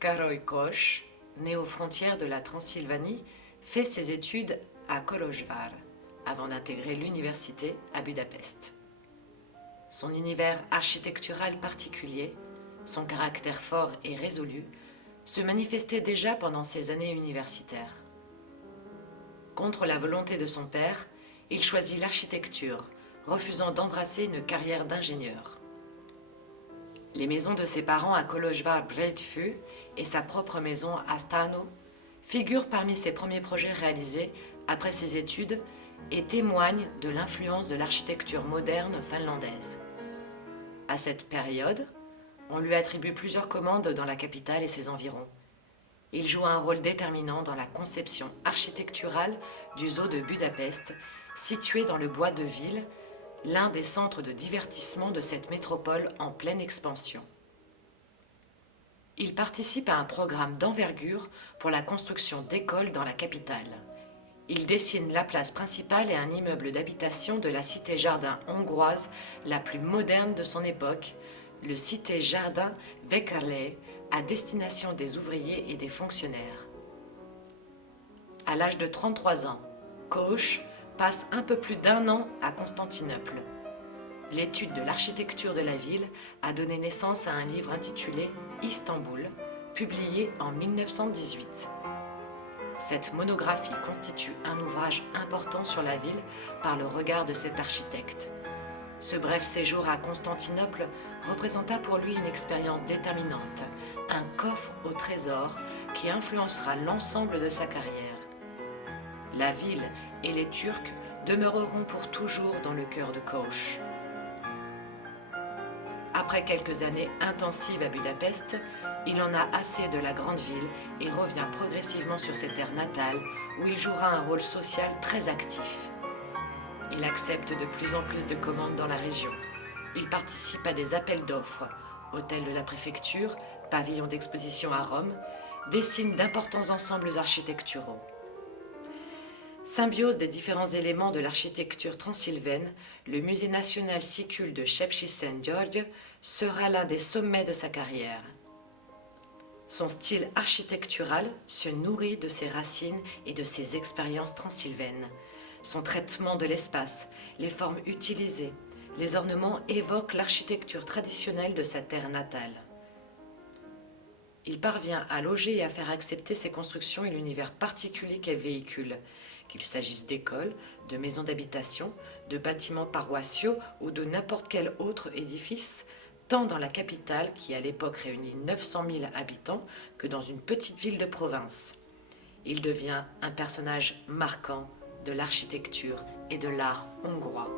Károly Kós, né aux frontières de la Transylvanie, fait ses études à Kolozsvár avant d'intégrer l'université à Budapest. Son univers architectural particulier, son caractère fort et résolu, se manifestait déjà pendant ses années universitaires. Contre la volonté de son père, il choisit l'architecture, refusant d'embrasser une carrière d'ingénieur. Les maisons de ses parents à Kolozsvár-Brétfő et sa propre maison à Stano figurent parmi ses premiers projets réalisés après ses études et témoignent de l'influence de l'architecture moderne finlandaise. À cette période, on lui attribue plusieurs commandes dans la capitale et ses environs. Il joue un rôle déterminant dans la conception architecturale du zoo de Budapest, situé dans le bois de Ville, l'un des centres de divertissement de cette métropole en pleine expansion. Il participe à un programme d'envergure pour la construction d'écoles dans la capitale. Il dessine la place principale et un immeuble d'habitation de la cité-jardin hongroise la plus moderne de son époque, le cité-jardin Veckerlé, à destination des ouvriers et des fonctionnaires. À l'âge de 33 ans, Kós passe un peu plus d'1 an à Constantinople. L'étude de l'architecture de la ville a donné naissance à un livre intitulé « Istanbul », publié en 1918. Cette monographie constitue un ouvrage important sur la ville par le regard de cet architecte. Ce bref séjour à Constantinople représenta pour lui une expérience déterminante, un coffre au trésor qui influencera l'ensemble de sa carrière. La ville et les Turcs demeureront pour toujours dans le cœur de Kós. Après quelques années intensives à Budapest, il en a assez de la grande ville et revient progressivement sur ses terres natales où il jouera un rôle social très actif. Il accepte de plus en plus de commandes dans la région. Il participe à des appels d'offres, hôtel de la préfecture, pavillon d'exposition à Rome, dessine d'importants ensembles architecturaux. Symbiose des différents éléments de l'architecture transylvaine, le musée national sicule de Széchenyi-György sera l'un des sommets de sa carrière. Son style architectural se nourrit de ses racines et de ses expériences transylvaines. Son traitement de l'espace, les formes utilisées, les ornements évoquent l'architecture traditionnelle de sa terre natale. Il parvient à loger et à faire accepter ses constructions et l'univers particulier qu'elles véhiculent, qu'il s'agisse d'écoles, de maisons d'habitation, de bâtiments paroissiaux ou de n'importe quel autre édifice, tant dans la capitale, qui à l'époque réunit 900 000 habitants, que dans une petite ville de province. Il devient un personnage marquant de l'architecture et de l'art hongrois.